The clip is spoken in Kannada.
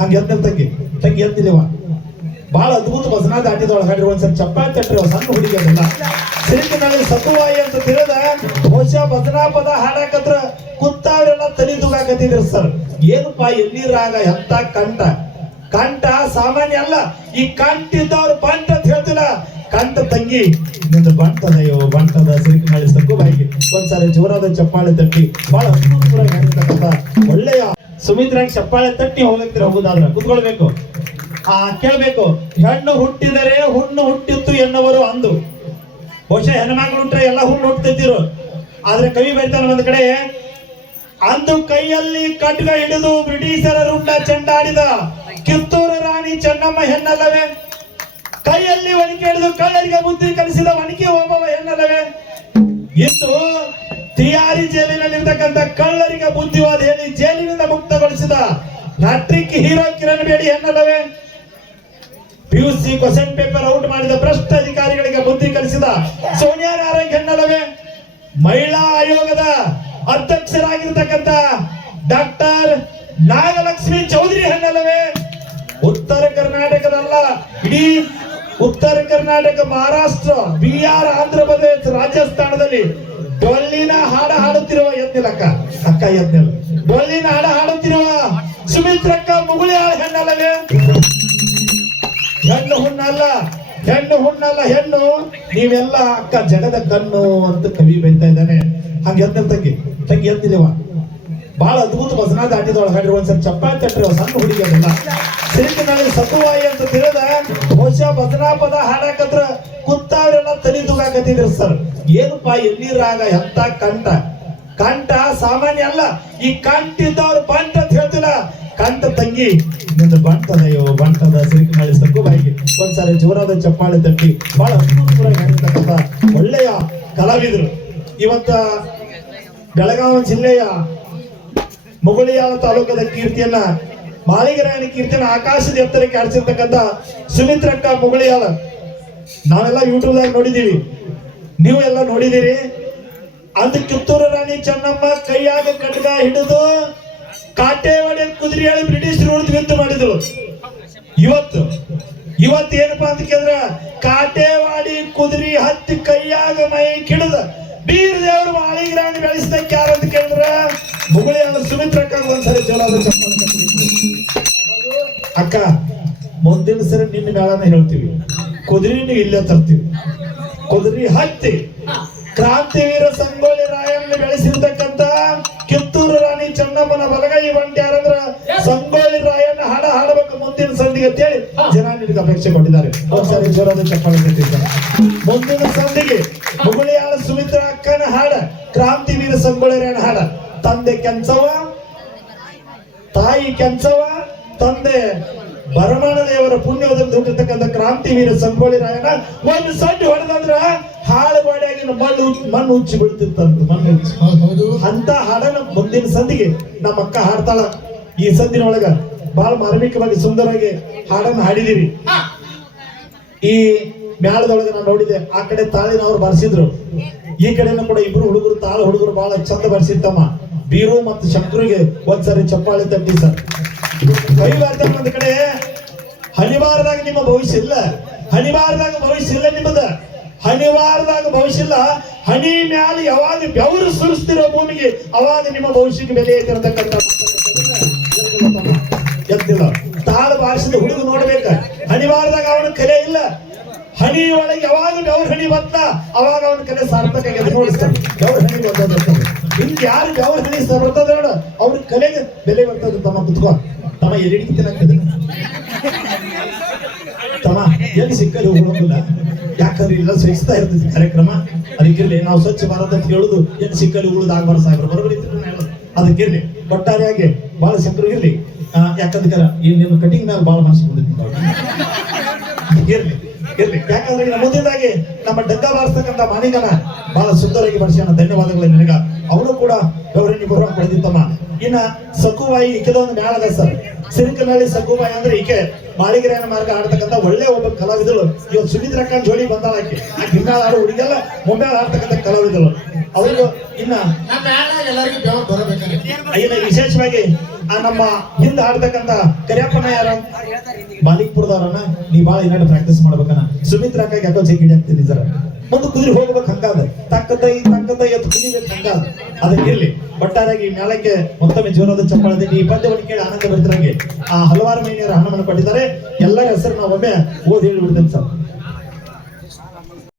ಹಂಗ ಎದ್ದ ತಂಗಿ ಎದ್ದಿಲ್ಲವ ಬಹಳ ಅದ್ಭುತ ಭಜನಾ ದಾಟಿದೊಳಗಾಡ್ರಿ ಒಂದ್ಸಲ ಚಪ್ಪಾಳೆ ತಟ್ರಿ ಸಣ್ಣ ಹುಡುಗಿ ಅದೆಲ್ಲ ಸಿರಿಕಿನಲ್ಲಿ ಸತುವಾಯಿ ಅಂತ ತಿಳಿದ ಬಹುಶಃ ಭಜನಾ ಪದ ಹಾಡಾಕತ್ರ ಕುತ್ತಾವ್ರೆಲ್ಲ ತಲೆ ತೂಗಾಕತ್ತಿದ್ರು ಸರ್. ಏನಪ್ಪ ಎಲ್ಲಿ ರಾಗ ಎಂತ ಕಂಠ ಸಾಮಾನ್ಯ ಅಲ್ಲ. ಈ ಕಂಠ ಇದ್ದವ್ರು ಬಂಟ ಅಂತ ಹೇಳ್ತಿಲ್ಲ, ಕಂಠ ತಂಗಿ ನಿಂದು ಬಂಟದಯ್ಯೋ ಬಂಟದ ಸಿರಿಕಿನಲ್ಲಿ ಸತುವಾಯಿಗೆ ಒಂದ್ಸಾರಿ ಜೋರಾದ ಚಪ್ಪಾಳೆ ತಟ್ಟಿ ಬಹಳ ಅದ್ಭುತವಾಗಿ ಹಾಡಿರ್ತಕ್ಕಂಥ ಒಳ್ಳೆಯ ಸುಮಿತ್ರಾಗಿ ಚಪ್ಪಾಳೆ ತಟ್ಟಿ ಹೋಗುದಾದ್ರೆ ಕುತ್ಕೊಳ್ಬೇಕು. ಕೇಳ್ಬೇಕು, ಹೆಣ್ಣು ಹುಟ್ಟಿದರೆ ಹುಣ್ಣು ಹುಟ್ಟಿತ್ತು ಎನ್ನುವರು ಅಂದು. ಬಹುಶಃ ಹೆಣ್ಮಕ್ಳು ಹುಟ್ರೆ ಎಲ್ಲ ಹುಣ್ಣು ಹುಟ್ಟುತ್ತಿದ್ರು. ಆದ್ರೆ ಕವಿ ಬರೀತಾನೆ ಒಂದ್ ಕಡೆ, ಅಂದು ಕೈಯಲ್ಲಿ ಖಡ್ಗ ಹಿಡಿದು ಬ್ರಿಟಿಷರ ರುಂಡ ಚೆಂಡಾಡಿದ ಕಿತ್ತೂರು ರಾಣಿ ಚೆನ್ನಮ್ಮ ಹೆಣ್ಣಲ್ಲವೇ? ಕೈಯಲ್ಲಿ ಒನಕೆ ಹಿಡಿದು ಕಳ್ಳರಿಗೆ ಬುದ್ಧಿ ಕಲಿಸಿದ ಒನಕೆ ಓಬವ್ವ ಹೆಣ್ಣಲ್ಲವೇ? ಇಂದು ತಿಹಾರಿ ಜೈಲಿನಲ್ಲಿರ್ತಕ್ಕಂಥ ಕಳ್ಳರಿಗೆ ಬುದ್ಧಿವಾದ ಹೇಳಿ ಜೈಲಿನಿಂದ ಮುಕ್ತಗೊಳಿಸಿದ hat trick hero Kiran Bedi ಹೆಣ್ಣಲ್ಲವೇ? PUC question paper out ಮಾಡಿದ ಭ್ರಷ್ಟ ಅಧಿಕಾರಿಗಳಿಗೆ ಬುದ್ಧಿ ಕಲಿಸಿದ ಸೋನಿಯಾ ನಾರಂಗ್ ಹೆಣ್ಣಲ್ಲವೇ? ಮಹಿಳಾ ಆಯೋಗದ ಅಧ್ಯಕ್ಷರಾಗಿರ್ತಕ್ಕಂಥ ಡಾಕ್ಟರ್ ನಾಗಲಕ್ಷ್ಮಿ ಚೌಧರಿ ಹೆಣ್ಣಲ್ಲವೇ? ಉತ್ತರ ಕರ್ನಾಟಕದಲ್ಲ, ಇಡೀ ಉತ್ತರ ಕರ್ನಾಟಕ, ಮಹಾರಾಷ್ಟ್ರ, ಬಿಹಾರ, ಆಂಧ್ರ ಪ್ರದೇಶ, ರಾಜಸ್ಥಾನದಲ್ಲಿ ಡೊಳ್ಳಿನ ಹಾಡ ಹಾಡುತ್ತಿರುವ ಎದ್ನಿಲಕ್ಕ ಅಕ್ಕ ಎದ್ನಿಲ್ಲ ಡೊಳ್ಳಿನ ಹಾಡ ಹಾಡುತ್ತಿರುವ ಸುಮಿತ್ರಕ್ಕ ಮುಗುಳಿಯಾಳ ಹೆಣ್ಣಲ್ಲವೇ? ಹೆಣ್ಣು ಹುಣ್ಣಲ್ಲ ಹೆಣ್ಣು ನೀವೆಲ್ಲ ಅಕ್ಕ ಜಗದ ಕಣ್ಣು ಅಂತ ಕವಿ ಬೈತಾ ಇದ್ದಾನೆ. ಹಂಗ ತಂಗಿ ಎದ್ದಿಲ್ಲವ ಬಹಳ ಅದ್ಭುತ ಭಜನಾ ದಾಟಿದೊಳಗಾಡ್ರಿ ಒಂದ್ಸಲ ಚಪ್ಪಾಳೆ ತಟ್ರಿ ಸಣ್ಣ ಹುಡುಗಿ ಅದೆಲ್ಲ ಸಿರಿಕಿನಲ್ಲಿ ಸತುವಾಯಿ ಅಂತ ತಿಳಿದ ಬಹುಶಃ ಭಜನಾ ಪದ ಹಾಡಾಕತ್ರ ಕುತ್ತಾವ್ರೆಲ್ಲ ತಲೆ ತೂಗಾಕತ್ತಿದ್ರು ಸರ್. ಏನಪ್ಪ ಎಲ್ಲಿ ರಾಗ ಎಂತ ಕಂಠ ಸಾಮಾನ್ಯ ಅಲ್ಲ. ಈ ಕಂಠ ಇದ್ದವ್ರು ಬಂಟ ಅಂತ ಹೇಳ್ತಿಲ್ಲ, ಕಂಠ ತಂಗಿ ನಿಂದು ಬಂಟದಯ್ಯೋ ಬಂಟದ ಸಿರಿಕಿನಲ್ಲಿ ಸತುವಾಯಿಗೆ ಒಂದ್ಸಾರಿ ಜೋರಾದ ಚಪ್ಪಾಳೆ ತಟ್ಟಿ ಬಹಳ ಅದ್ಭುತವಾಗಿ ಹಾಡಿರ್ತಕ್ಕಂಥ ಒಳ್ಳೆಯ ಕಲಾವಿದರು. ಇವತ್ತ ಬೆಳಗಾವಿ ಜಿಲ್ಲೆಯ ಮುಗುಳಿಯಾಳ ತಾಲೂಕದ ಕೀರ್ತಿಯನ್ನ, ಮಾಳಿಗರಾಯನ ಕೀರ್ತಿಯನ್ನ ಆಕಾಶದ ಎತ್ತರಕ್ಕೆ ಆಡಿಸಿರ್ತಕ್ಕಂಥ ಸುಮಿತ್ರಕ್ಕ ಮುಗುಳಿಯಾಳ ನಾವೆಲ್ಲ ಯೂಟ್ಯೂಬ್ದಾಗ ನೋಡಿದೀವಿ, ನೀವು ಎಲ್ಲ ನೋಡಿದಿರಿ. ಅಂದು ಕಿತ್ತೂರು ರಾಣಿ ಚೆನ್ನಮ್ಮ ಕೈಯಾಗ ಖಡ್ಗ ಹಿಡಿದು ಕಾಟೇವಾಡಿ ಕುದುರೆ ಹೇಳಿ ಬ್ರಿಟಿಷರು ಹೊಡೆದು ಯುದ್ಧ ಮಾಡಿದಳು. ಇವತ್ತು ಏನಪ್ಪಾ ಅಂತ ಕೇಳಿದ್ರ ಕಾಟೇವಾಡಿ ಕುದುರೆ ಹತ್ತಿ ಕೈಯಾಗ ಮೈ ಕಿಡದ ಬೀರ್ ದೇವರು ಮಾಳಿಗರಾಣಿ ಬೆಳೆಸಿದಕ್ಕೆ ಯಾರು ಅಂತ ಕೇಳಿದ್ರ ಮುಗುಳಿಯಾಳ ಸುಮಿತ್ರಕ್ಕ. ಒಂದ್ಸರಿ ಜೋರಾದ ಚಪ್ಪಾಳೆ ಅಕ್ಕ, ಮುಂದಿನ ಸರಿ ನಿನ್ನ ಮೇಳನ ಹೇಳ್ತೀವಿ, ಕುದುರೆನ ಇಲ್ಲೇ ತರ್ತೀವಿ. ಕುದುರೆ ಹತ್ತಿ ಕ್ರಾಂತಿವೀರ ಸಂಗೊಳ್ಳಿ ರಾಯಣ್ಣ ಬೆಳೆಸಿರ್ತಕ್ಕಂಥ ಕಿತ್ತೂರು ರಾಣಿ ಚೆನ್ನಮ್ಮನ ಬಲಗೈ ಬಂಟ ಯಾರಂದ್ರ ಸಂಗೊಳ್ಳಿ ರಾಯಣ್ಣ ಹಾಡ ಹಾಡಬೇಕು ಮುಂದಿನ ಸಂಧಿಗೆ ಅಂತೇಳಿ ಜನ ನಿನಗೆ ಅಪೇಕ್ಷೆ ಕೊಟ್ಟಿದ್ದಾರೆ. ಒಂದ್ಸರಿ ಜೋರಾದ ಚಪ್ಪಾಳೆ ತಟ್ಟಿದ್ದಾರೆ. ಮುಂದಿನ ಸಂಧಿಗೆ ಮುಗುಳಿಯಾಳ ಸುಮಿತ್ರ ಅಕ್ಕನ ಹಾಡ, ಕ್ರಾಂತಿವೀರ ಸಂಗೊಳ್ಳಿ ರಾಯಣ್ಣ ಹಾಡ. ತಂದೆ ಕೆಂಚವ, ತಾಯಿ ಕೆಂಚವ, ತಂದೆ ಭರಮಣ ದೇವರ ಪುಣ್ಯದಲ್ಲಿ ಹುಟ್ಟಿರ್ತಕ್ಕಂಥ ಕ್ರಾಂತಿವೀರ ಸಂಗೊಳ್ಳಿ ರಾಯಣ್ಣ ಒಂದು ಸಡ್ಡು ಹೊಡೆದಂದ್ರ ಹಾಳು ಬಾಡಿಯಾಗಿ ಮಣ್ಣು ಉಚ್ಚಿ ಬೀಳ್ತಿತ್ತಂತ ಮಣ್ಣು ಅಂತ ಹಾಡನ್ನ ಮುಂದಿನ ಸಂಧಿಗೆ ನಮ್ಮ ಅಕ್ಕ ಹಾಡ್ತಾಳ. ಈ ಸಂದಿನ ಒಳಗ ಬಹಳ ಮಾರ್ಮಿಕವಾಗಿ ಸುಂದರವಾಗಿ ಹಾಡನ್ನ ಹಾಡಿದಿರಿ. ಈ ಮ್ಯಾಳದೊಳಗ ನಾನು ನೋಡಿದೆ, ಆ ಕಡೆ ತಾಳಿನ ಅವ್ರು ಬರ್ಸಿದ್ರು, ಈ ಕಡೆನೂ ಕೂಡ ಇಬ್ರು ಹುಡುಗರು ತಾಳ ಹುಡುಗರು ಬಹಳ ಚಂದ ಬರ್ಸಿತ್ತಮ್ಮ. ಬೀರು ಮತ್ತು ಶಂಕರಿಗೆ ಒಂದ್ಸರಿ ಚಪ್ಪಾಳೆ ತಟ್ಟಿ ಸರ್. ಕೈ ಬರ್ತಾನೆ ಒಂದ್ ಕಡೆ, ಹಣಿವಾರದಾಗ ನಿಮ್ಮ ಭವಿಷ್ಯ ಇಲ್ಲ, ಹಣಿವಾರದಾಗ ಭವಿಷ್ಯ ಇಲ್ಲ ನಿಮ್ಮದ, ಹಣಿವಾರದಾಗ ಭವಿಷ್ಯ ಇಲ್ಲ. ಹಣಿ ಮ್ಯಾಲ ಯಾವಾಗ ಬೆವರು ಸುರಿಸ್ತಿರೋ ಭೂಮಿಗೆ ಅವಾಗ ನಿಮ್ಮ ಭವಿಷ್ಯಕ್ಕೆ ಬೆಲೆ ಐತಿರತಕ್ಕಂಥ ಎತ್ತಿಲ್ಲ. ತಾಳ ಬಾರಿಸಿದ ಹುಡುಗ ನೋಡ್ಬೇಕ, ಹಣಿವಾರದಾಗ ಅವನ ಕಲೆ ಇಲ್ಲ, ಹಣಿ ಒಳಗೆ ಯಾವಾಗ ಬೆವ್ರ ಹಣಿ ಬಂತ ಅವಾಗ ಅವನ ಕಲೆ ಸಾರ್ಥಕ ನೋಡಿಸ್ತಾನೆ. ಬೆವ್ರ ಹಣಿ ಬರ್ತದೆ, ಹಿಂಗೆ ಯಾರು ಬೆವ್ರ ಹಣಿ ಬರ್ತದ ನೋಡ ಅವ್ರ ಕಲೆಗೆ ಬೆಲೆ ಬರ್ತದೆ. ತಮ್ಮ ಕುತ್ಕೋ ತಮ್ಮ ಎಲ್ಲಿ ತಿನ್ನಾಗ್ತದೆ ತಮ್ಮ, ಎಲ್ಲಿ ಸಿಕ್ಕಲ್ಲಿ ಹೋಗೋದಿಲ್ಲ, ಯಾಕಂದ್ರೆ ಇಲ್ಲ ಸಹಿಸ್ತಾ ಇರ್ತದೆ ಕಾರ್ಯಕ್ರಮ. ಅದಕ್ಕಿರ್ಲಿ ನಾವು ಸ್ವಚ್ಛ ಭಾರತ ಅಂತ ಹೇಳುದು ಎಲ್ಲಿ ಸಿಕ್ಕಲ್ಲಿ ಉಳಿದಾಗಬಾರ ಸಾಹೇಬ್ರ ಬರೋಬರಿ ಹೇಳೋದು. ಅದಕ್ಕಿರ್ಲಿ ಒಟ್ಟಾರೆಯಾಗಿ ಬಹಳ ಸಿಕ್ಕರು ಇರ್ಲಿ, ಯಾಕಂದ್ರೆ ಈ ನಿಮ್ಮ ಕಟಿಂಗ್ ಮ್ಯಾಲ ಬಹಳ ಮನಸ್ಸು ಬಂದಿತ್ತು ಇರ್ಲಿ. ಯಾಕಂದ್ರೆ ಮುಂದಿನದಾಗಿ ನಮ್ಮ ಡಗ್ಗ ಬಾರಿಸ್ತಕ್ಕಂಥ ಮಾಣಿಗನ ಬಹಳ ಸುಂದರವಾಗಿ ಬರ್ಸ್ಯಾನ. ಧನ್ಯವಾದಗಳು ನಿನಗ. ಅವನು ಕೂಡ ಗೌರವನಿ ಬರುವ ಬೆಳೆದಿತ್ತಮ್ಮ. ಇನ್ನ ಸಕುಬಾಯಿ ಈಕೆದ ಒಂದು ಮ್ಯಾಳ ಅದ ಸರ್. ಸಿರಿಕನಹಳ್ಳಿ ಸಕುಬಾಯಿ ಅಂದ್ರೆ ಈಕೆ ಮಾಳಿಗರಾಯನ ಮಾರ್ಗ ಆಡ್ತಕ್ಕಂಥ ಒಳ್ಳೆ ಒಬ್ಬ ಕಲಾವಿದಳು. ಇವತ್ತು ಸುಮಿತ್ರಕ್ಕ ಜೋಡಿ ಬಂದಾಳ. ಆಕೆ ಗಿನ್ನಾಳ ಆಡೋ ಹುಡುಗಿಯಲ್ಲ, ಮುಂಬೆ ಆಡ್ತಕ್ಕಂಥ ಕಲಾವಿದಳು. ಅವ್ರಿಗೂ ಇನ್ನ ವಿಶೇಷವಾಗಿ ಆ ನಮ್ಮ ಹಿಂದೆ ಆಡ್ತಕ್ಕಂತ ಕರಿಯಪ್ಪನ ಯಾರ ಮಾಲಿಕ್ಪುರದವ್ರನ್ನ ನೀ ಬಾಳ ಏನಾದ್ರು ಪ್ರಾಕ್ಟೀಸ್ ಮಾಡ್ಬೇಕನ್ನ ಸುಮಿತ್ರಾಕಾಗಿ ಯಾಕೋ ಚೆಕ್ ಹಿಡಿಯಾಕ್ತೀನಿ ಸರ್ ಒಂದು ಕುದುರೆ ಹೋಗ್ಬೇಕು ಹಂಗಾದ ತಕ್ಕದೈ ಎತ್ತು ಕುದಿಬೇಕು ಹಂಗಾದ ಅದಕ್ಕಿರ್ಲಿ ಒಟ್ಟಾರೆಯಾಗಿ ಈ ಮೇಳಕ್ಕೆ ಮತ್ತೊಮ್ಮೆ ಜೀವನದ ಚಪ್ಪಾಳದಲ್ಲಿ ಈ ಪದ್ಯವನ್ನು ಕೇಳಿ ಆನಂದ ಬರ್ತಿರಂಗೆ ಆ ಹಲವಾರು ಮಹಿಳೆಯರ ಹಣವನ್ನು ಕೊಟ್ಟಿದ್ದಾರೆ ಎಲ್ಲರ ಹೆಸರು ನಾವು ಒಮ್ಮೆ ಓದಿ ಹೇಳಿಬಿಡ್ತೇನೆ ಸರ್